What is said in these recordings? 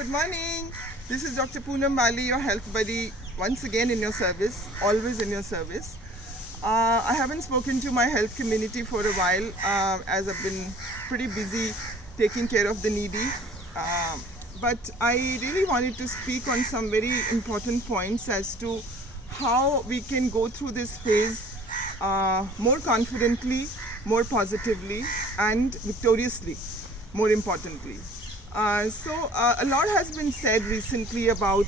good morning. This is Dr. Poonam Bali, your health buddy, once again in your service, always in your service. I haven't spoken to my health community for a while as I've been pretty busy taking care of the needy. But I really wanted to speak on some very important points as to how we can go through this phase more confidently, more positively, and victoriously, more importantly. A lot has been said recently about,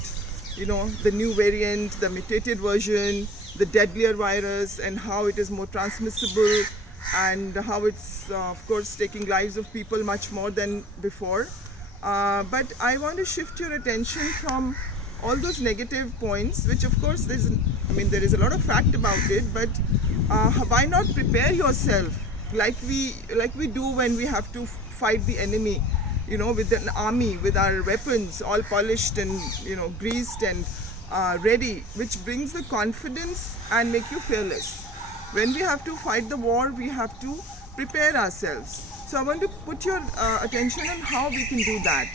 the new variant, the mutated version, the deadlier virus, and how it is more transmissible, and how it's, of course, taking lives of people much more than before. But I want to shift your attention from all those negative points, which of course there is a lot of fact about it, but why not prepare yourself like we do when we have to fight the enemy, with an army, with our weapons all polished and greased and ready, which brings the confidence and make you fearless. When we have to fight the war, we have to prepare ourselves. So I want to put your attention on how we can do that.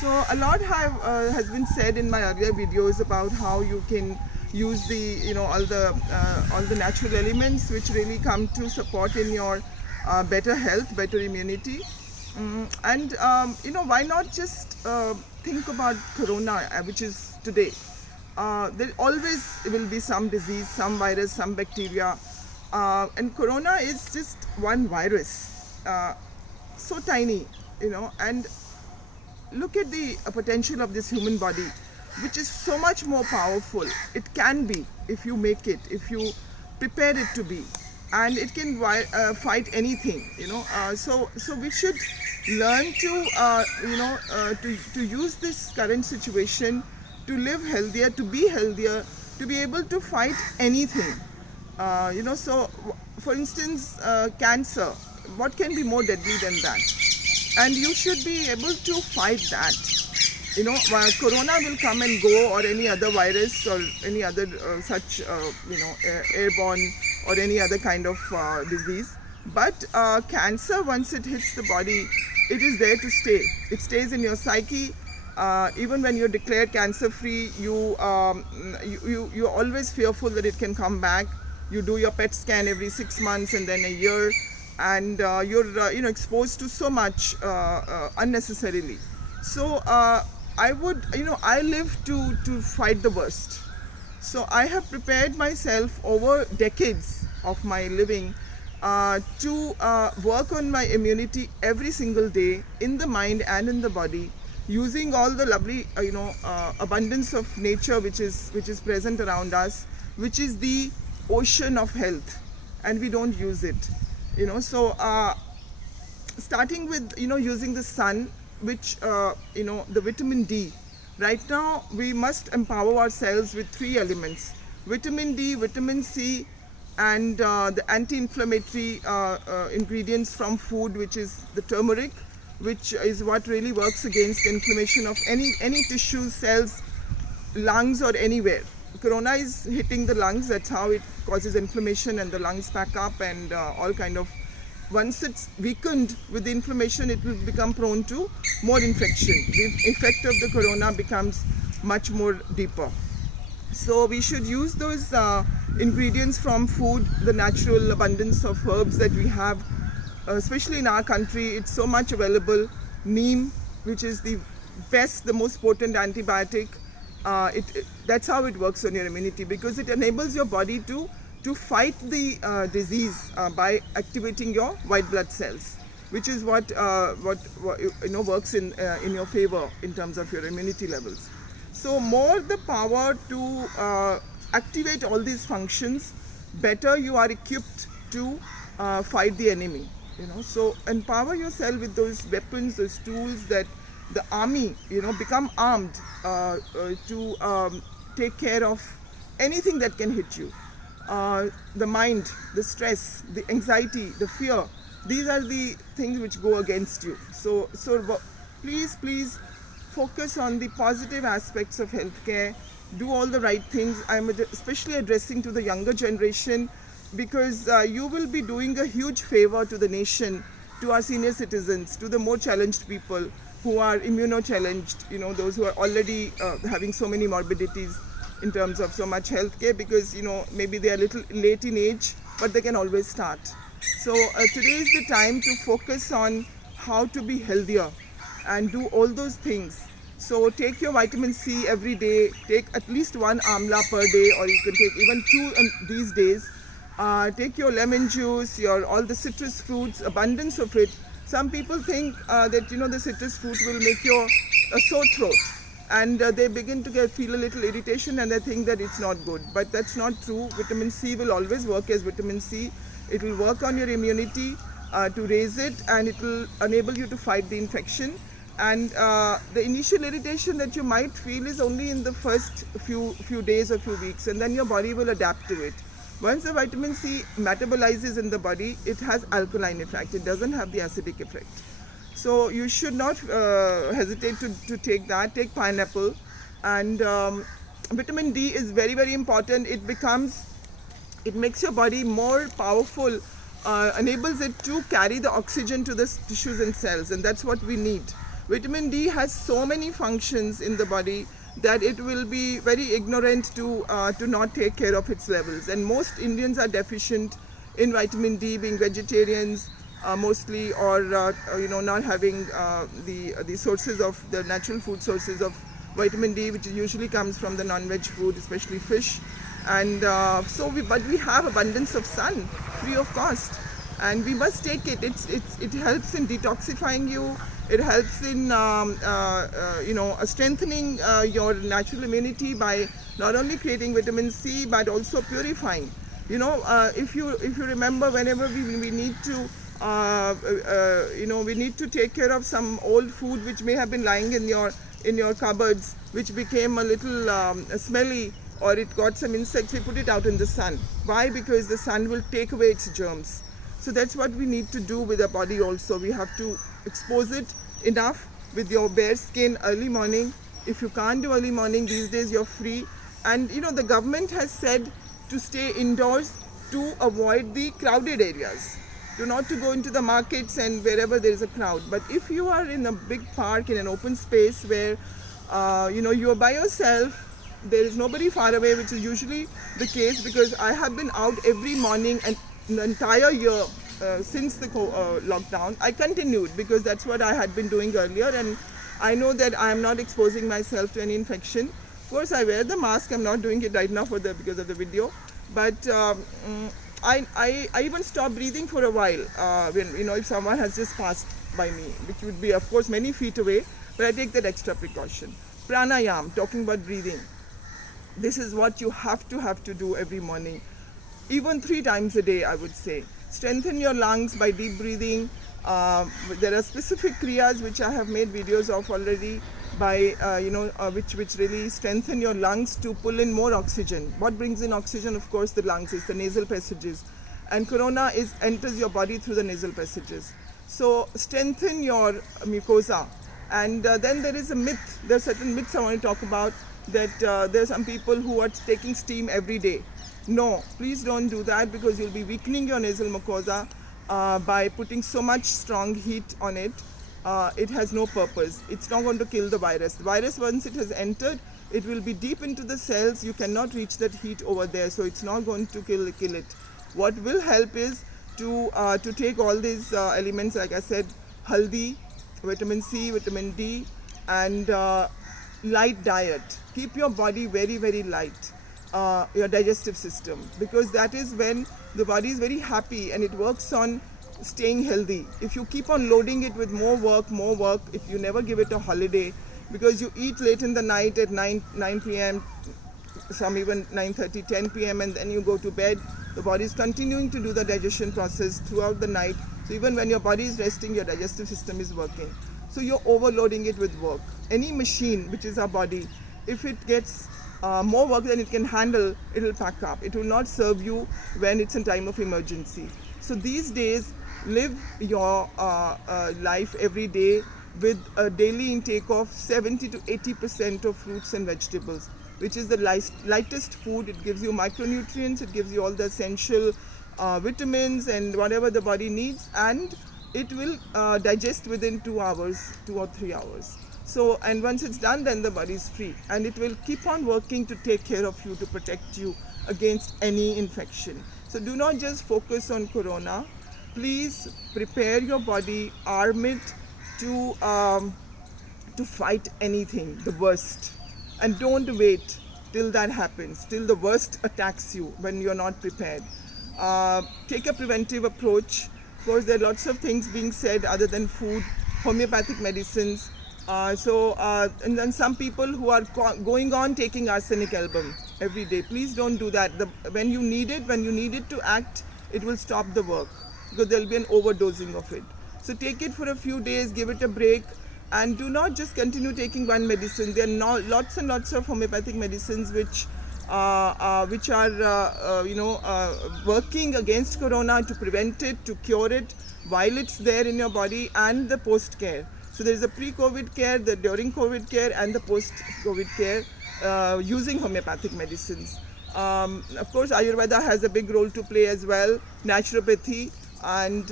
So a lot has been said in my earlier videos about how you can use the all the natural elements which really come to support in your better health, better immunity. Why not just think about corona, which is today. There always will be some disease, some virus, some bacteria, and corona is just one virus, so tiny, and look at the potential of this human body, which is so much more powerful. It can be, if you make it, if you prepare it to be, and it can fight anything. So we should learn to use this current situation to live healthier, to be healthier, to be able to fight anything. So for instance, cancer, what can be more deadly than that? And you should be able to fight that. Corona will come and go, or any other virus, or any other such airborne or any other kind of disease. But cancer, once it hits the body, it is there to stay. It stays in your psyche. Even when you're declared cancer-free, you're always fearful that it can come back. You do your PET scan every 6 months and then a year, and you're exposed to so much unnecessarily. So I live to fight the worst. So I have prepared myself over decades of my living to work on my immunity every single day, in the mind and in the body, using all the lovely abundance of nature which is present around us, which is the ocean of health, and we don't use it. So starting with using the sun, which the vitamin D. Right now we must empower ourselves with 3 elements: vitamin D, vitamin C, and the anti-inflammatory ingredients from food, which is the turmeric, which is what really works against inflammation of any tissues, cells, lungs, or anywhere. Corona is hitting the lungs. That's how it causes inflammation, and the lungs pack up, and all kind of. Once it's weakened with the inflammation, it will become prone to more infection. The effect of the corona becomes much more deeper. So we should use those ingredients from food, the natural abundance of herbs that we have, especially in our country. It's so much available. Neem, which is the best, the most potent antibiotic. That's how it works on your immunity, because it enables your body to fight the disease by activating your white blood cells, which is what works in your favor in terms of your immunity levels. So more the power to activate all these functions, better you are equipped to fight the enemy. So empower yourself with those weapons, those tools, that the army become armed to take care of anything that can hit you. The mind, the stress, the anxiety, the fear, these are the things which go against you. So please focus on the positive aspects of healthcare. Do all the right things. I'm especially addressing to the younger generation, because you will be doing a huge favor to the nation, to our senior citizens, to the more challenged people, who are immuno-challenged, you know, those who are already having so many morbidities in terms of so much healthcare, because, you know, maybe they are a little late in age, but they can always start. So today is the time to focus on how to be healthier and do all those things. So take your vitamin C every day, take at least one amla per day, or you can take even two these days. Take your lemon juice, your all the citrus fruits, abundance of it. Some people think that, you know, the citrus fruit will make your sore throat, and they begin to feel a little irritation, and they think that it's not good. But that's not true. Vitamin C will always work as vitamin C. It will work on your immunity to raise it, and it will enable you to fight the infection. And the initial irritation that you might feel is only in the first few days or few weeks, and then your body will adapt to it. Once the vitamin C metabolizes in the body, it has alkaline effect. It doesn't have the acidic effect. So you should not hesitate to take that. Take pineapple. And vitamin D is very, very important. It makes your body more powerful, enables it to carry the oxygen to the tissues and cells, and that's what we need. Vitamin D has so many functions in the body that it will be very ignorant to not take care of its levels. And most Indians are deficient in vitamin D, being vegetarians mostly, or you know, not having the sources of the natural food sources of vitamin D, which usually comes from the non-veg food, especially fish. And but we have abundance of sun, free of cost, and we must take it. It helps in detoxifying you. It helps in you know, strengthening your natural immunity by not only creating vitamin C but also purifying. You know, if you remember, whenever we need to you know, we need to take care of some old food which may have been lying in your cupboards, which became a little smelly, or it got some insects, we put it out in the sun. Why? Because the sun will take away its germs. So that's what we need to do with our body also. We have to expose it enough with your bare skin early morning. If you can't do early morning these days, you're free. And you know, the government has said to stay indoors to avoid the crowded areas, not to go into the markets and wherever there is a crowd. But if you are in a big park, in an open space where you know, you are by yourself, there is nobody far away, which is usually the case, because I have been out every morning, and the entire year since the lockdown I continued, because that's what I had been doing earlier, and I know that I am not exposing myself to any infection. Of course, I wear the mask. I'm not doing it right now because of the video, but I even stopped breathing for a while when, you know, if someone has just passed by me, which would be of course many feet away, but I take that extra precaution. Pranayam, talking about breathing, this is what you have to do every morning, even 3 times a day, I would say. Strengthen your lungs by deep breathing. There are specific kriyas which I have made videos of already, by you know, which really strengthen your lungs to pull in more oxygen. What brings in oxygen? Of course, the lungs. Is the nasal passages, and corona enters your body through the nasal passages. So strengthen your mucosa. And then there is a myth. There are certain myths I want to talk about, that there are some people who are taking steam every day. No, please don't do that, because you'll be weakening your nasal mucosa by putting so much strong heat on it. It has no purpose. It's not going to kill the virus. The virus, once it has entered, it will be deep into the cells. You cannot reach that heat over there, so it's not going to kill it. What will help is to take all these elements, like I said, haldi, vitamin C, vitamin D, and light diet. Keep your body very, very light, your digestive system, because that is when the body is very happy and it works on staying healthy. If you keep on loading it with more work, if you never give it a holiday, because you eat late in the night at 9 p.m., some even 9:30, 10 p.m., and then you go to bed, the body is continuing to do the digestion process throughout the night. So even when your body is resting, your digestive system is working. So you're overloading it with work. Any machine, which is our body, if it gets more work than it can handle, it will pack up. It will not serve you when it's in time of emergency. So these days, live your life every day with a daily intake of 70 to 80% of fruits and vegetables, which is the lightest food. It gives you micronutrients, it gives you all the essential vitamins and whatever the body needs, and it will digest within 2 hours, 2 or 3 hours. So, and once it's done, then the body is free, and it will keep on working to take care of you, to protect you against any infection. So do not just focus on corona. Please prepare your body, arm it to fight anything, the worst. And don't wait till that happens, till the worst attacks you when you're not prepared. Take a preventive approach. Of course, there are lots of things being said other than food, homeopathic medicines. And then some people who are going on taking arsenic album every day. Please don't do that. When you need it to act, it will stop the work, because there will be an overdosing of it. So take it for a few days, give it a break, and do not just continue taking one medicine. There are lots and lots of homeopathic medicines which are working against corona, to prevent it, to cure it while it's there in your body, and the post care. So there is a pre-COVID care, the during COVID care, and the post-COVID care using homeopathic medicines. Of course, Ayurveda has a big role to play as well, naturopathy, and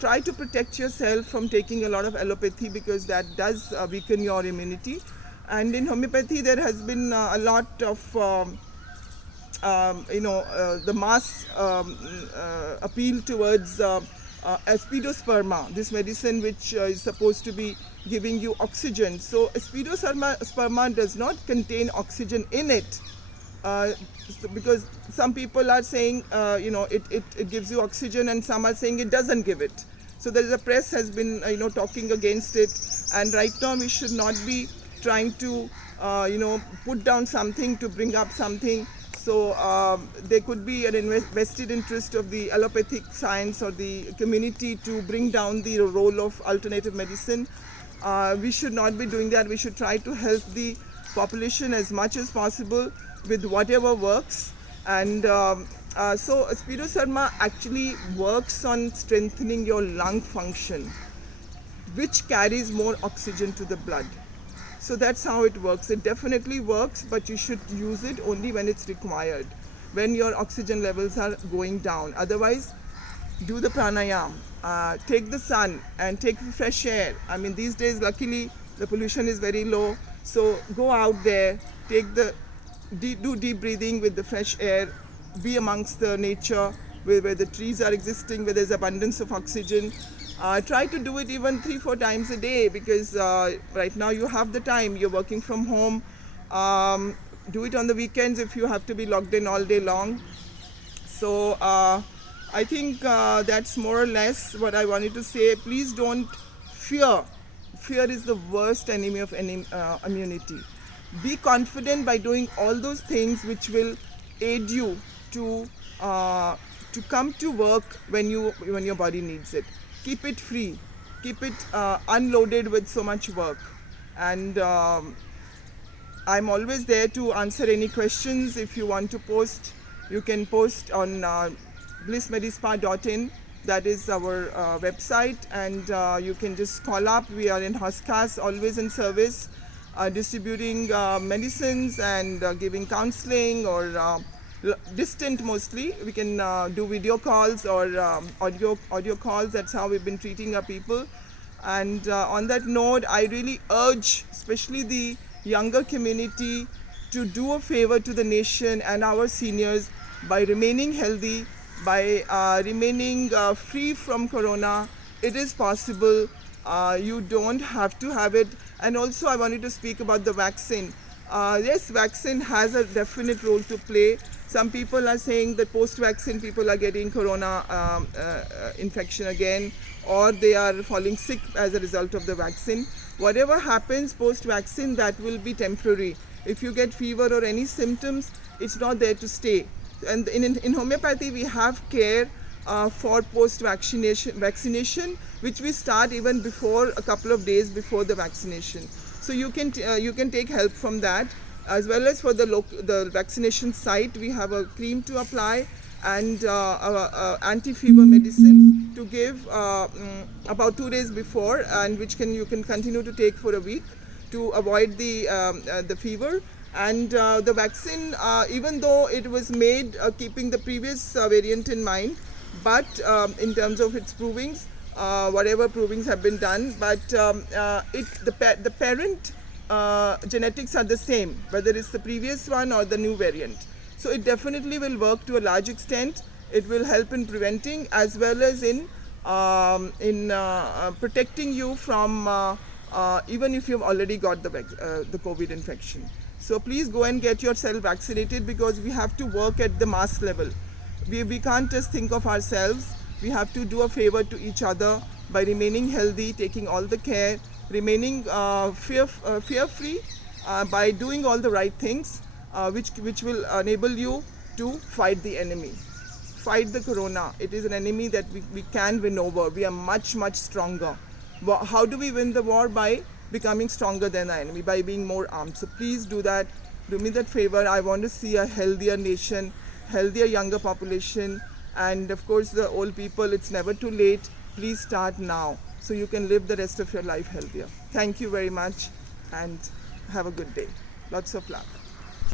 try to protect yourself from taking a lot of allopathy, because that does weaken your immunity. And in homeopathy, there has been a lot of the mass appeal towards Aspidosperma, this medicine which is supposed to be giving you oxygen. So Aspidosperma does not contain oxygen in it, because some people are saying it gives you oxygen, and some are saying it doesn't give it. So there is a press has been talking against it, and right now we should not be trying to put down something to bring up something. So there could be an vested interest of the allopathic science or the community to bring down the role of alternative medicine. We should not be doing that. We should try to help the population as much as possible with whatever works. And so Aspidosperma actually works on strengthening your lung function, which carries more oxygen to the blood. So that's how it works. It definitely works, but you should use it only when it's required, when your oxygen levels are going down. Otherwise, do the pranayam, take the sun and take fresh air. I mean, these days, luckily, the pollution is very low. So go out there, do deep breathing with the fresh air, be amongst the nature where the trees are existing, where there's abundance of oxygen. Try to do it even 3-4 times a day, because right now you have the time, you're working from home. Do it on the weekends if you have to be locked in all day long. So I think that's more or less what I wanted to say. Please don't fear. Fear is the worst enemy of immunity. Be confident by doing all those things which will aid you to come to work when your body needs it. Keep it free, keep it unloaded with so much work, and I'm always there to answer any questions. If you want to post, you can post on blissmedispa.in. That is our website, and you can just call up. We are in Haskas, always in service, distributing medicines and giving counseling, or distant mostly. We can do video calls or audio calls. That's how we've been treating our people. And on that note, I really urge, especially the younger community, to do a favor to the nation and our seniors by remaining healthy, by remaining free from corona. It is possible. You don't have to have it. And also I wanted to speak about the vaccine. Yes, vaccine has a definite role to play. Some people are saying that post-vaccine people are getting corona infection again, or they are falling sick as a result of the vaccine. Whatever happens post-vaccine, that will be temporary. If you get fever or any symptoms, it's not there to stay. And in homeopathy, we have care for post-vaccination, which we start even before, a couple of days before the vaccination. So you can take help from that. As well as for the vaccination site, we have a cream to apply and anti-fever medicine to give about 2 days before, and which you can continue to take for a week to avoid the fever. And the vaccine, even though it was made keeping the previous variant in mind, but in terms of its provings, whatever provings have been done, but the parent genetics are the same, whether it's the previous one or the new variant. So it definitely will work to a large extent. It will help in preventing as well as in protecting you from even if you've already got the COVID infection. So please go and get yourself vaccinated, because we have to work at the mass level. We can't just think of ourselves. We have to do a favor to each other by remaining healthy, taking all the care, remaining fear-free, by doing all the right things, which will enable you to fight the enemy. Fight the corona. It is an enemy that we can win over. We are much, much stronger. How do we win the war? By becoming stronger than the enemy, by being more armed. So please do that. Do me that favor. I want to see a healthier nation, healthier younger population, and of course the old people. It's never too late. Please start now so you can live the rest of your life healthier. Thank you very much and have a good day. Lots of love.